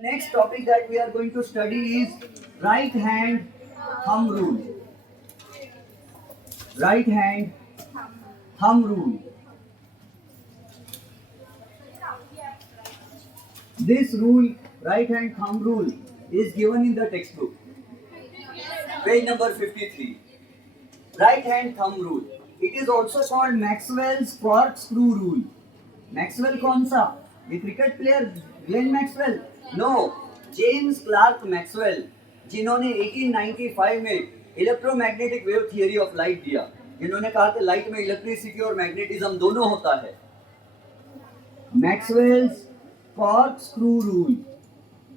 The next topic that we are going to study is right hand thumb rule. Right hand thumb rule. This rule, right hand thumb rule, is given in the textbook. Page number 53. Right hand thumb rule. It is also called Maxwell's corkscrew rule. Maxwell कौन सा? ये cricket player Glenn Maxwell? No, James Clerk Maxwell, जिन्होंने 1895 में electromagnetic wave theory of light दिया, जिन्होंने कहा कि light में इलेक्ट्रिसिटी और मैग्नेटिज्म दोनों होता है. Maxwell's corkscrew rule.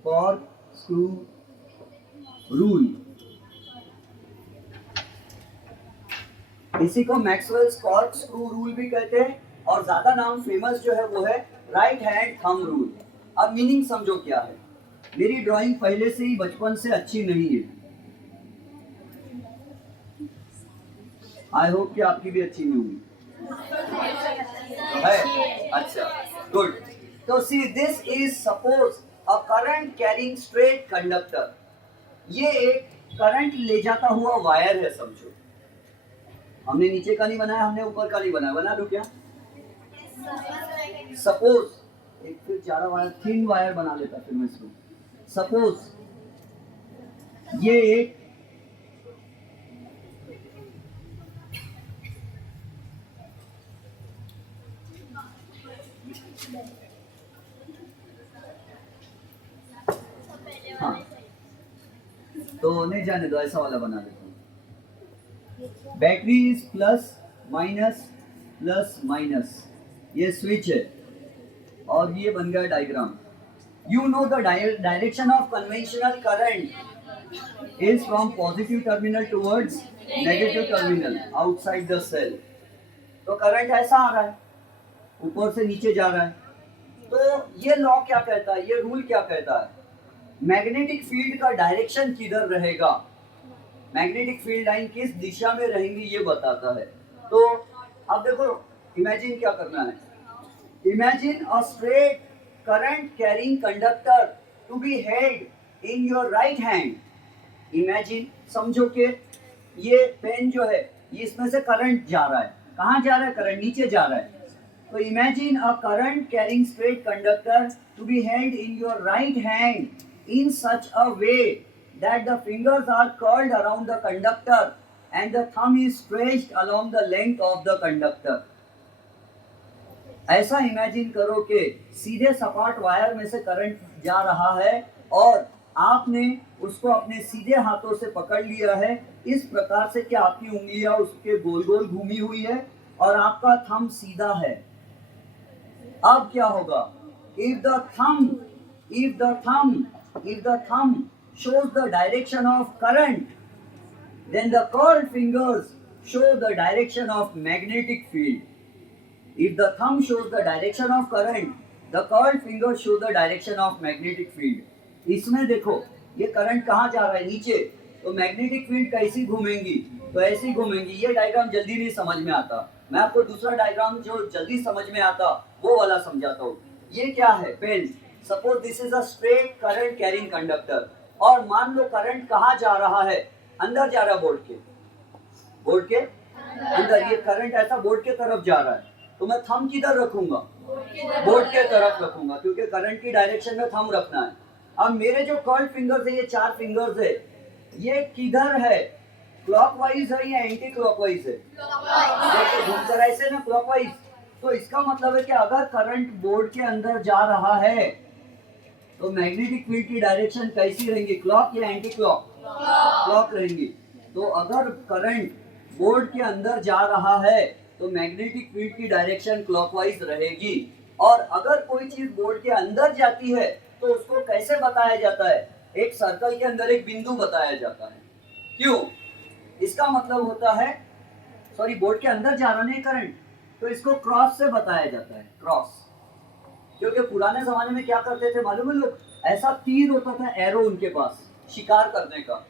Corkscrew rule. इसी को मैक्सवेल्स corkscrew rule भी कहते हैं और ज्यादा नाम फेमस जो है वो है राइट हैंड थंब रूल. अब मीनिंग समझो क्या है. मेरी ड्राइंग पहले से ही बचपन से अच्छी नहीं है. आई होप कि आपकी भी अच्छी नहीं हुई है. अच्छा, गुड. तो see this is suppose a current carrying straight conductor. ये एक करंट ले जाता हुआ वायर है समझो. हमने नीचे का नहीं बनाया, हमने ऊपर का नहीं बनाया. बना दूं क्या? सपोज एक फिर ज्यादा वायर, थिन वायर बना लेता फिर मैं इसको. सपोज ये एक हाँ, तो नहीं जाने दो, ऐसा वाला बना देता हूँ. Battery is plus minus. ये स्विच है और ये बन गया diagram. You know the direction of conventional current is from positive terminal towards negative terminal outside the cell. तो करंट ऐसा आ रहा है, ऊपर से नीचे जा रहा है. तो ये लॉ क्या कहता है, ये रूल क्या कहता है? मैग्नेटिक फील्ड का डायरेक्शन किधर रहेगा, मैग्नेटिक फील्ड लाइन किस दिशा में रहेंगी, ये बताता है. तो अब देखो, इमेजिन क्या करना है. Imagine a straight current carrying conductor to be held in your right hand. Imagine, समझो कि ये पेन जो है, ये इसमें से करंट जा रहा है. कहाँ जा रहा है करंट? नीचे जा रहा है. तो imagine a current carrying straight conductor to be held in your right hand in such a way that the fingers are curled around the conductor and the thumb is stretched along the length of the conductor. ऐसा imagine करो कि सीधे सपाट wire में से current जा रहा है और आपने उसको अपने सीधे हाथों से पकड़ लिया है इस प्रकार से कि आपकी उंगलियां उसके गोल गोल घूमी हुई है और आपका थंब सीधा है. अब क्या होगा? If the thumb shows the direction of current, then the curled fingers show the direction of magnetic field. If the thumb shows the direction of current, the curled fingers show the direction of magnetic field. इसमें देखो, ये current कहाँ जा रहा है? नीचे. तो magnetic field कैसी घूमेंगी? तो ऐसी घूमेंगी. ये डायग्राम जल्दी नहीं समझ में आता. मैं आपको दूसरा डायग्राम जो जल्दी समझ में आता वो वाला समझाता हूँ. ये क्या है? Pen. Suppose this is a straight current carrying conductor और मान लो करंट कहाँ जा रहा है? अंदर जा रहा है, बोर्ड के अंदर. ये करंट ऐसा बोर्ड के तरफ जा रहा है. तो मैं थंब किधर रखूंगा? बोर्ड के तरफ रखूंगा, क्योंकि करंट की डायरेक्शन में थंब रखना है. अब मेरे जो कर्ल्ड फिंगर्स है, ये 4 फिंगर्स है, ये किधर है? क्लॉकवाइज है या एंटी क्लॉकवाइज है? देखो घूमकर ऐसे ना, क्लॉकवाइज. तो इसका मतलब है कि अगर करंट बोर्ड के अंदर जा रहा है तो मैग्नेटिक फील्ड की डायरेक्शन कैसी रहेंगी? क्लॉक या एंटी क्लॉक? क्लॉक रहेंगी. तो अगर करंट बोर्ड के अंदर जा रहा है तो मैग्नेटिक फील्ड की डायरेक्शन क्लॉकवाइज रहेगी. और अगर कोई चीज बोर्ड के अंदर जाती है तो उसको कैसे बताया जाता है? एक सर्कल के अंदर एक बिंदु बताया जाता है. क्यों? इसका मतलब होता है, सॉरी, बोर्ड के अंदर जा रहा नहीं करंट, तो इसको क्रॉस से बताया जाता है. क्रॉस, क्योंकि पुराने जमाने में क्या करते थे मालूम है लोग? ऐसा तीर होता था, एरो उनके पास शिकार करने का,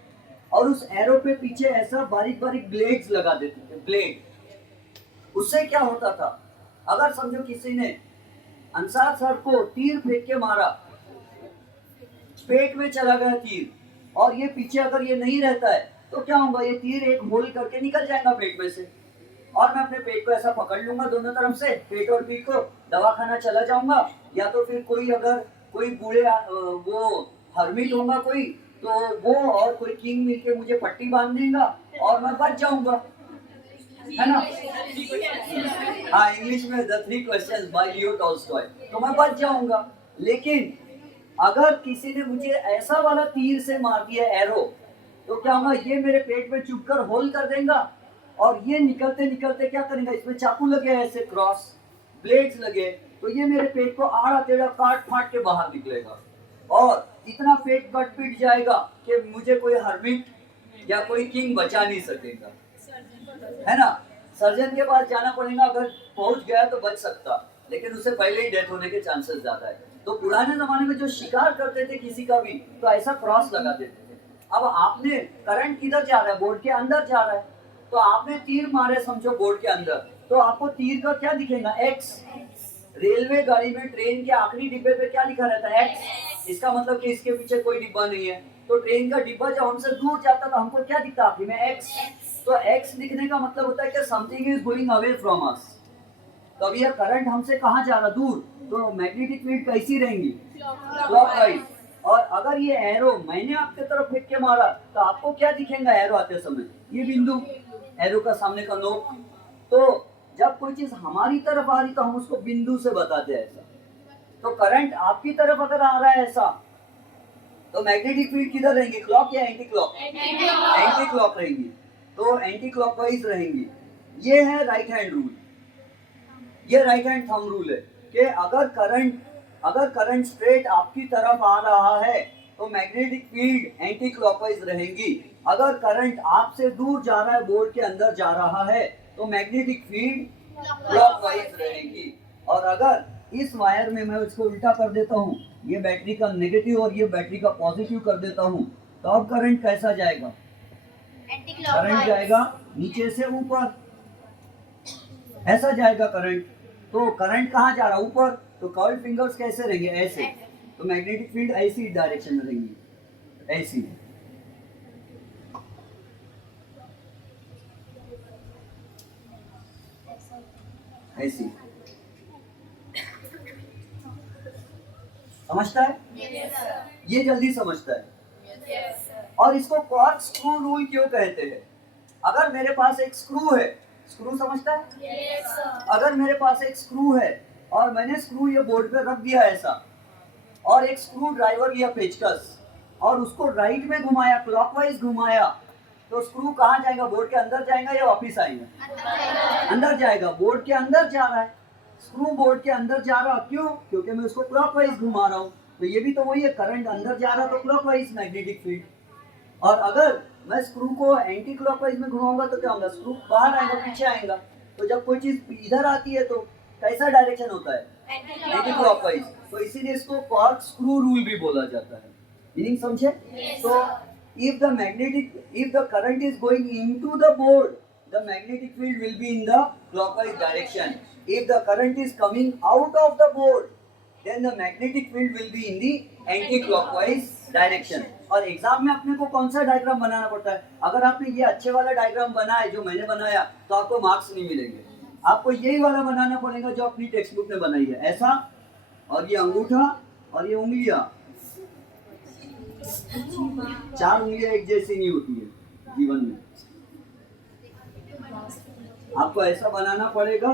और उस एरो पे पीछे ऐसा बारीक बारीक ब्लेड्स लगा देते थे. ब्लेड. उससे क्या होता था? अगर समझो किसी ने अंसार सर को तीर फेंक के मारा पेट में चला गया तीर, और ये पीछे अगर ये नहीं रहता है तो क्या होगा, ये तीर एक होल करके निकल जाएगा पेट में से, और मैं अपने पेट को ऐसा पकड़ लूंगा दोनों तरफ से, पेट और पीठ को, दवाखाना चला जाऊंगा, या तो फिर कोई अगर कोई बूढ़े वो हर्मिट होगा कोई, तो वो और कोई किंग मिलके मुझे पट्टी बांध देगा और मैं बच जाऊंगा, है ना। हाँ, इंग्लिश में the 3 questions bye Leo Tolstoy, तो मैं बच जाऊंगा। लेकिन अगर किसी ने मुझे ऐसा वाला तीर से मार दिया एरो, तो क्या होगा, ये मेरे पेट में चुभकर होल कर देगा, और ये निकलते निकलते क्या करेगा, इसमें चाकू लगे ऐसे क्रॉस ब्लेड्स लगे, तो ये मेरे पेट को आड़ा टेढ़ा काट फाट के बाहर निकलेगा, और इतना पेट कट पीट जाएगा कि मुझे कोई हर्मिट या कोई किंग बचा नहीं सकेगा, है ना। सर्जन के पास जाना पड़ेगा, अगर पहुंच गया तो बच सकता, लेकिन उससे पहले ही डेथ होने के चांसेस ज्यादा है। तो पुराने जमाने में जो शिकार करते थे किसी का भी, तो ऐसा क्रॉस लगा देते थे। अब आपने करंट किधर जा रहा है, बोर्ड के अंदर जा रहा है, तो आपने तीर मारे समझो बोर्ड के अंदर, तो आपको तीर का क्या दिखेगा, एक्स। रेलवे गाड़ी में ट्रेन के आखिरी डिब्बे पे क्या लिखा रहता है, एक्स। इसका मतलब कि इसके पीछे कोई डिब्बा नहीं है, तो ट्रेन का डिब्बा जब हमसे दूर जाता तो हमको क्या दिखता आखिरी में, एक्स। तो एक्स लिखने का मतलब होता है कि something is going away from us. तो अब यह करंट हमसे कहाँ जा रहा, दूर, तो मैग्नेटिक फील्ड कैसी रहेंगी, क्लॉकवाइज। और अगर ये एरो मैंने आपके तरफ फेंक के मारा, तो आपको क्या दिखेगा एरो आते समय, ये बिंदु, एरो का सामने का नोक। तो जब कोई चीज हमारी तरफ आ रही तो हम उसको बिंदु से बताते हैं ऐसा। तो करंट आपकी तरफ अगर आ रहा है ऐसा, तो मैग्नेटिक फील्ड किधर रहेंगे, क्लॉक या एंटी क्लॉक, एंटी क्लॉक रहेंगी, तो एंटी क्लॉकवाइज रहेंगी। ये है राइट हैंड रूल, ये राइट हैंड थंब रूल है कि अगर करंट स्ट्रेट आपकी तरफ आ रहा है तो मैग्नेटिक फील्ड एंटी क्लॉकवाइज रहेंगी। अगर करंट आपसे दूर जा रहा है, बोर्ड के अंदर जा रहा है, तो मैग्नेटिक फील्ड क्लॉकवाइज रहेगी। और अगर इस वायर में मैं इसको उल्टा कर देता हूँ, ये बैटरी का नेगेटिव और ये बैटरी का पॉजिटिव कर देता हूँ, तो अब करंट कैसा जाएगा, करंट जाएगा नीचे से ऊपर, ऐसा जाएगा करंट। तो करंट कहाँ जा रहा है, ऊपर, तो कर्ल्ड फिंगर्स कैसे रहेंगे, ऐसे, तो मैग्नेटिक फील्ड ऐसी डायरेक्शन में रहेंगी, ऐसी। ऐसी समझता है, ये जल्दी समझता है। और इसको कॉर्क स्क्रू रूल क्यों कहते हैं, अगर मेरे पास एक स्क्रू है, स्क्रू समझता है, अगर मेरे पास एक स्क्रू है और मैंने स्क्रू ये बोर्ड पे रख दिया ऐसा, और एक स्क्रू ड्राइवर लिया पेचकस और उसको राइट में घुमाया, क्लॉकवाइज घुमाया, तो स्क्रू कहाँ जाएगा, बोर्ड के अंदर जाएगा या वापिस आएगा, अंदर जाएगा। बोर्ड के अंदर जा रहा है, स्क्रू बोर्ड के अंदर जा रहा, क्यों, क्योंकि मैं उसको क्लॉकवाइज घुमा रहा हूँ। तो ये भी तो वही है, करंट अंदर जा रहा तो क्लॉकवाइज मैग्नेटिक फील्ड। और अगर मैं स्क्रू को एंटी क्लॉकवाइज में घुमाऊंगा तो क्या होगा, स्क्रू बाहर आएगा, पीछे आएगा। तो जब कोई चीज इधर आती है तो कैसा डायरेक्शन होता है, एंटी क्लॉकवाइज। तो इसीलिए इसको कॉर्क स्क्रू रूल भी बोला जाता है। मीनिंग समझे? तो if the current is going into the board, the magnetic field will be in the clockwise direction. If the current is coming out of the board, then the magnetic field will be in the anti-clockwise direction. और exam में अपने को कौन सा diagram बनाना पड़ता है, अगर आपने ये अच्छे वाला डायग्राम बनाया जो मैंने बनाया तो आपको मार्क्स नहीं मिलेंगे। आपको यही वाला बनाना पड़ेगा जो अपनी टेक्स्ट बुक में बनाई है, ऐसा, और ये अंगूठा और ये उंगलियां, 4 उंगलियां एक जैसी नहीं होती है जीवन में। आपको ऐसा बनाना पड़ेगा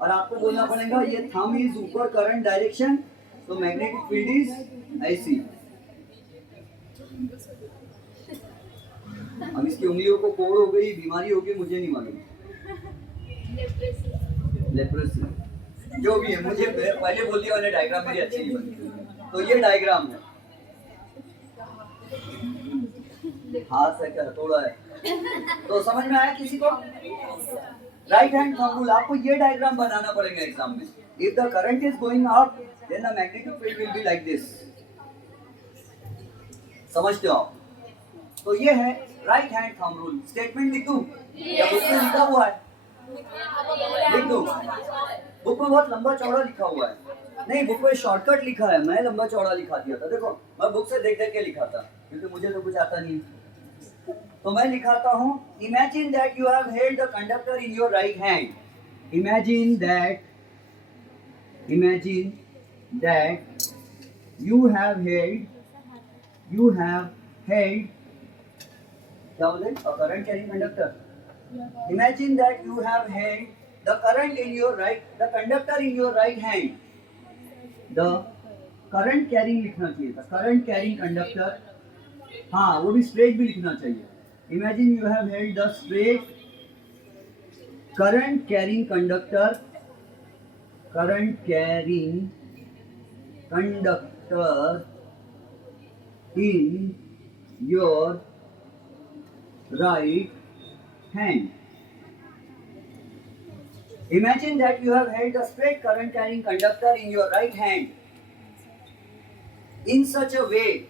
और आपको बोलना पड़ेगा ये थंब इज ऊपर करंट डायरेक्शन, तो मैग्नेटिक फील्ड इज ऐसी। अब इसकी उंगलियों को कोड़ हो गई, बीमारी हो गई, मुझे नहीं मालूम, लेप्रेसी जो भी है, मुझे पहले बोल दिया मैंने, डायग्राम मेरी अच्छी नहीं बनी। तो ये डायग्राम है, हाथ से क्या थोड़ा है, तो समझ में आया किसी को? राइट हैंड थंब रूल, आपको ये डायग्राम बनाना पड़ेगा एग्जाम में। If the current is going up then the magnetic field will be like this. समझते हो आप? तो ये है right hand thumb rule. Statement लिख दूं या बुक में लिखा हुआ है? लिख दूं? बुक में बहुत लंबा चौड़ा लिखा हुआ है। नहीं, बुक में शॉर्टकट लिखा है, मैं लंबा चौड़ा लिखा दिया था। देखो, मैं बुक से देख देख के लिखा था, क्योंकि मुझे तो कुछ आता नहीं। तो मैं लिखाता हूँ, imagine that you have held the conductor in your right hand. Imagine that you have held क्या बोले, a current carrying conductor. Imagine that you have held the conductor in your right hand. The current carrying लिखना चाहिए था, current carrying conductor, हाँ वो भी straight भी लिखना चाहिए। Imagine you have held the straight current carrying conductor in your right hand. Imagine that you have held a straight current carrying conductor in your right hand in such a way,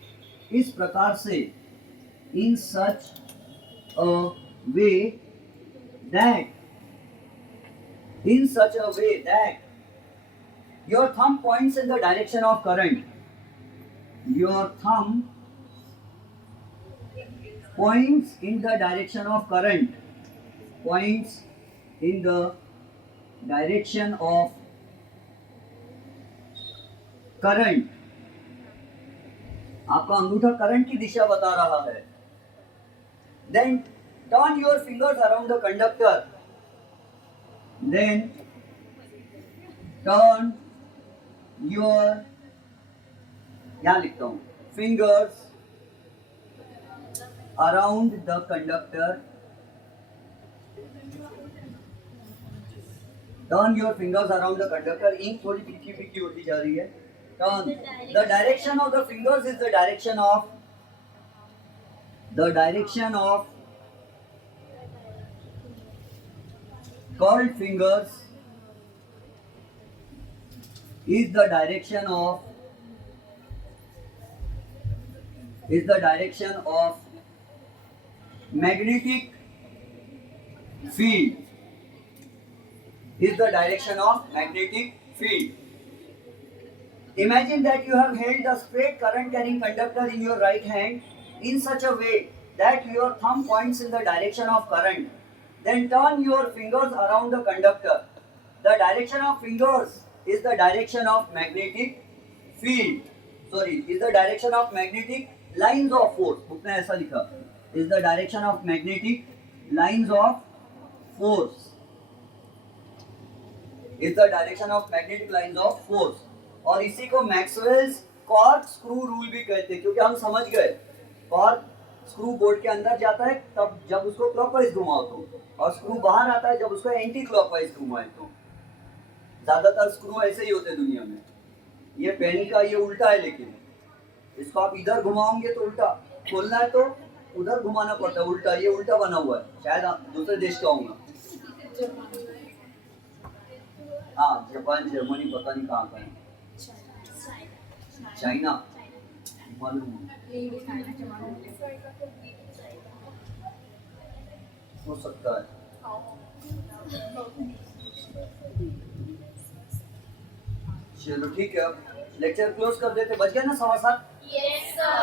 इस प्रकार से, in such a way that your thumb points in the direction of current. Your thumb points in the direction of current. Points in the direction of current. आपका अंगूठा current की दिशा बता रहा है. Then turn your fingers around the conductor. Then turn your, यहाँ लिखता हूँ, fingers around the conductor. Turn your fingers around the conductor. Ink थोड़ी फीकी फीकी होती जा रही है. Turn. The direction of the fingers is the direction of curled fingers is the direction of magnetic field. Is the direction of magnetic field. Imagine that you have held the straight current carrying conductor in your right hand in such a way that your thumb points in the direction of current. Then turn your fingers around the conductor. The direction of fingers is the direction of magnetic field. Is the direction of magnetic lines of force. Book में ऐसा लिखा. Is the direction of magnetic lines of force. Is the direction of magnetic lines of force. और इसी को Maxwell's cork screw rule भी कहते हैं, क्योंकि हम समझ गए कॉर्क स्क्रू बोर्ड के अंदर जाता है तब जब उसको क्लॉकवाइज घुमाओ तो, और स्क्रू बाहर आता है जब उसको एंटी क्लॉकवाइज घुमाए तो. ज्यादातर स्क्रू ऐसे ही होते हैं दुनिया में. ये पेनी का ये उल्टा है, लेकिन इसको आप इधर घुमाओगे तो उल्टा, खोलना है तो उधर घुमाना पड़ता है उल्टा. ये उल्टा बना हुआ है, शायद दूसरे देश का होगा. हाँ, जापान जर्मनी पता नहीं कहाँ का है. चाइना मालूम हो सकता है. चलो ठीक है, अब लेक्चर क्लोज कर देते. बच गया ना 7:15? Yes, sir.